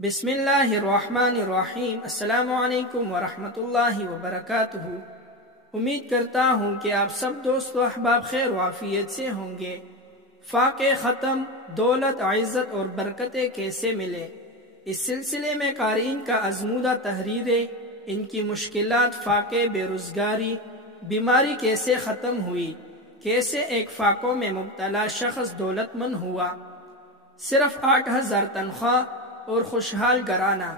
بسم اللہ الرحمن الرحیم۔ السلام علیکم ورحمۃ اللہ وبرکاتہ۔ امید کرتا ہوں کہ آپ سب دوست و احباب خیر و عافیت سے ہوں گے۔ فاقے ختم، دولت، عزت اور برکتیں کیسے ملے، اس سلسلے میں قارئین کا ازمودہ تحریریں، ان کی مشکلات، فاقے، بے روزگاری، بیماری کیسے ختم ہوئی، کیسے ایک فاقوں میں مبتلا شخص دولت مند ہوا، صرف 8,000 تنخواہ اور خوشحال گھرانہ۔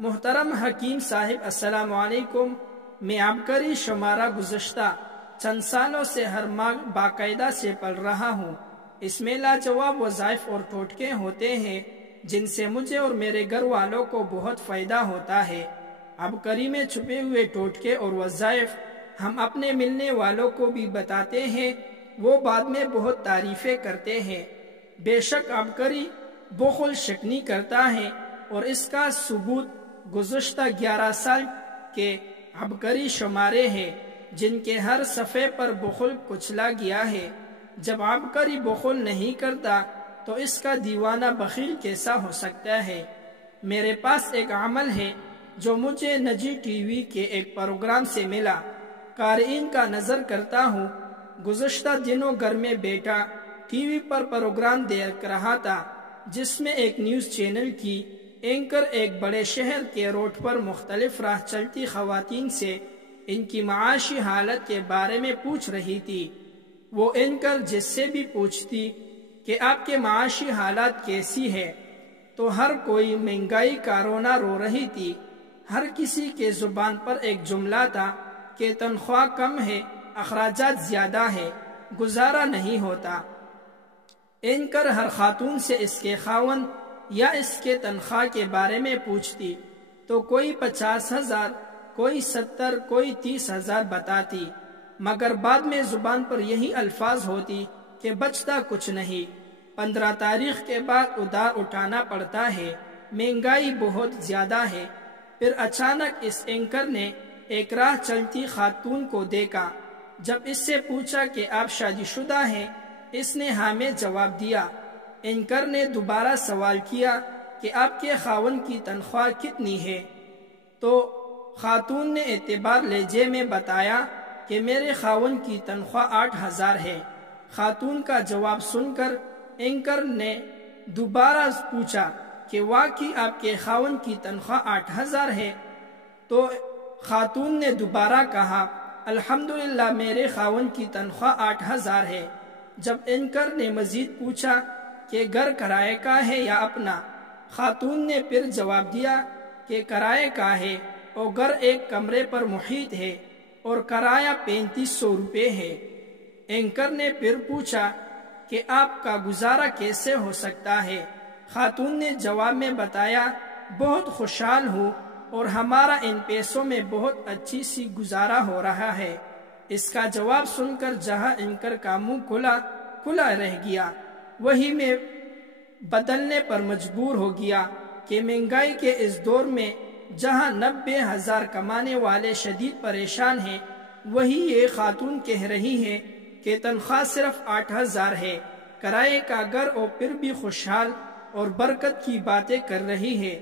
محترم حکیم صاحب السلام علیکم۔ میں عبقری شمارہ گزشتہ چند سالوں سے ہر ماہ باقاعدہ سے پڑھ رہا ہوں۔ اس میں لاجواب وظائف اور ٹوٹکے ہوتے ہیں جن سے مجھے اور میرے گھر والوں کو بہت فائدہ ہوتا ہے۔ عبقری میں چھپے ہوئے ٹوٹکے اور وظائف ہم اپنے ملنے والوں کو بھی بتاتے ہیں، وہ بعد میں بہت تعریفیں کرتے ہیں۔ بے شک عبقری بخل شکنی کرتا ہے، اور اس کا ثبوت گزشتہ 11 سال کے عبقری شمارے ہیں جن کے ہر صفحے پر بخل کچلا گیا ہے۔ جب عبقری بخل نہیں کرتا تو اس کا دیوانہ بخیل کیسا ہو سکتا ہے؟ میرے پاس ایک عمل ہے جو مجھے نجی ٹی وی کے ایک پروگرام سے ملا۔ قارئین کا نظر کرتا ہوں، گزشتہ دنوں گھر میں بیٹا ٹی وی پر پروگرام دیکھ رہا تھا جس میں ایک نیوز چینل کی اینکر ایک بڑے شہر کے روڈ پر مختلف راہ چلتی خواتین سے ان کی معاشی حالت کے بارے میں پوچھ رہی تھی۔ وہ اینکر جس سے بھی پوچھتی کہ آپ کے معاشی حالات کیسی ہے تو ہر کوئی مہنگائی کا رونا رو رہی تھی۔ ہر کسی کے زبان پر ایک جملہ تھا کہ تنخواہ کم ہے، اخراجات زیادہ ہے، گزارا نہیں ہوتا۔ اینکر ہر خاتون سے اس کے خاوند یا اس کے تنخواہ کے بارے میں پوچھتی تو کوئی 50,000، کوئی 70، کوئی 30,000 بتاتی، مگر بعد میں زبان پر یہی الفاظ ہوتی کہ بچتا کچھ نہیں، 15 تاریخ کے بعد ادھار اٹھانا پڑتا ہے، مہنگائی بہت زیادہ ہے۔ پھر اچانک اس اینکر نے ایک راہ چلتی خاتون کو دیکھا۔ جب اس سے پوچھا کہ آپ شادی شدہ ہیں، اس نے ہاں میں جواب دیا۔ اینکر نے دوبارہ سوال کیا کہ آپ کے خاوند کی تنخواہ کتنی ہے؟ تو خاتون نے اعتبار لہجے میں بتایا کہ میرے خاوند کی تنخواہ 8,000 ہے۔ خاتون کا جواب سن کر اینکر نے دوبارہ پوچھا کہ واقعی آپ کے خاوند کی تنخواہ 8,000 ہے؟ تو خاتون نے دوبارہ کہا، الحمدللہ میرے خاوند کی تنخواہ 8,000 ہے۔ جب اینکر نے مزید پوچھا کہ گھر کرائے کا ہے یا اپنا، خاتون نے پھر جواب دیا کہ کرائے کا ہے، اور گھر ایک کمرے پر محیط ہے اور کرایہ 3500 روپے ہے۔ اینکر نے پھر پوچھا کہ آپ کا گزارا کیسے ہو سکتا ہے؟ خاتون نے جواب میں بتایا، بہت خوشحال ہوں اور ہمارا ان پیسوں میں بہت اچھی سی گزارا ہو رہا ہے۔ اس کا جواب سن کر جہاں اینکر کا منہ کھلا رہ گیا، وہی میں بدلنے پر مجبور ہو گیا کہ مہنگائی کے اس دور میں جہاں 90,000 کمانے والے شدید پریشان ہیں، وہی یہ خاتون کہہ رہی ہے کہ تنخواہ صرف 8,000 ہے، کرائے کا گھر، اور پھر بھی خوشحال اور برکت کی باتیں کر رہی ہے۔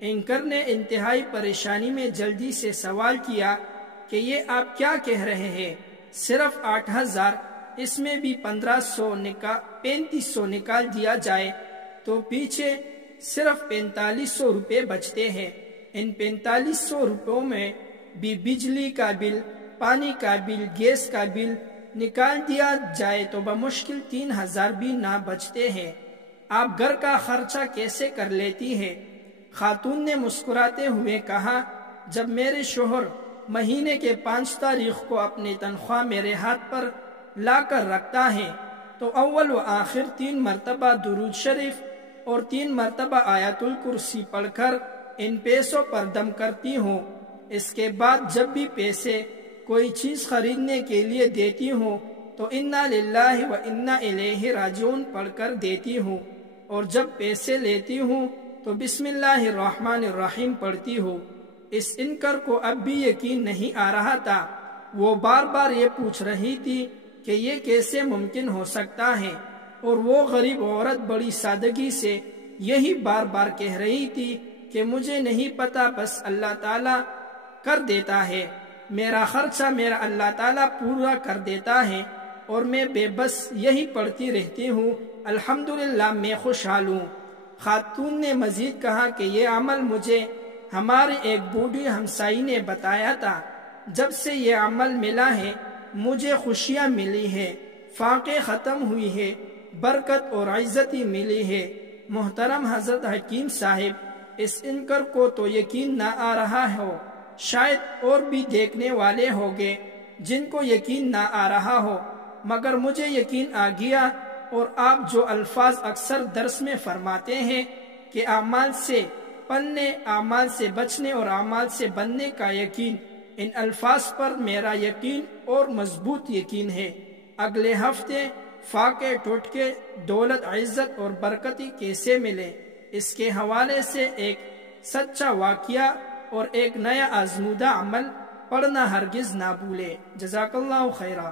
اینکر نے انتہائی پریشانی میں جلدی سے سوال کیا کہ یہ آپ کیا کہہ رہے ہیں؟ صرف 8,000، اس میں بھی 3500 نکال دیا جائے تو پیچھے صرف 4500 روپے بچتے ہیں۔ ان 4500 روپوں میں بھی بجلی کا بل، پانی کا بل، گیس کا بل نکال دیا جائے تو بمشکل 3,000 بھی نہ بچتے ہیں۔ آپ گھر کا خرچہ کیسے کر لیتی ہیں؟ خاتون نے مسکراتے ہوئے کہا، جب میرے شوہر مہینے کے 5 تاریخ کو اپنی تنخواہ میرے ہاتھ پر لا کر رکھتا ہے تو اول و آخر 3 مرتبہ درود شریف اور 3 مرتبہ آیت الکرسی پڑھ کر ان پیسوں پر دم کرتی ہوں۔ اس کے بعد جب بھی پیسے کوئی چیز خریدنے کے لیے دیتی ہوں تو انا للہ و انا الیہ راجعون پڑھ کر دیتی ہوں، اور جب پیسے لیتی ہوں تو بسم اللہ الرحمن الرحیم پڑھتی ہوں۔ اس اینکر کو اب بھی یقین نہیں آ رہا تھا۔ وہ بار بار یہ پوچھ رہی تھی کہ یہ کیسے ممکن ہو سکتا ہے، اور وہ غریب عورت بڑی سادگی سے یہی بار بار کہہ رہی تھی کہ مجھے نہیں پتا، بس اللہ تعالیٰ کر دیتا ہے، میرا خرچہ میرا اللہ تعالیٰ پورا کر دیتا ہے، اور میں بے بس یہی پڑھتی رہتی ہوں، الحمدللہ میں خوشحال ہوں۔ خاتون نے مزید کہا کہ یہ عمل مجھے ہمارے ایک بوڑھی ہمسائی نے بتایا تھا، جب سے یہ عمل ملا ہے مجھے خوشیاں ملی ہے، فاقے ختم ہوئی ہے، برکت اور عزتی ملی ہے۔ محترم حضرت حکیم صاحب، اس انکر کو تو یقین نہ آ رہا ہو، شاید اور بھی دیکھنے والے ہوگے جن کو یقین نہ آ رہا ہو، مگر مجھے یقین آ گیا۔ اور آپ جو الفاظ اکثر درس میں فرماتے ہیں کہ اعمال سے پڑھنے، اعمال سے بچنے اور اعمال سے بننے کا یقین، ان الفاظ پر میرا یقین اور مضبوط یقین ہے۔ اگلے ہفتے فاقے ٹوٹکے، دولت، عزت اور برکتی کیسے ملے، اس کے حوالے سے ایک سچا واقعہ اور ایک نیا آزمودہ عمل پڑھنا ہرگز نہ بھولے۔ جزاک اللہ خیرہ۔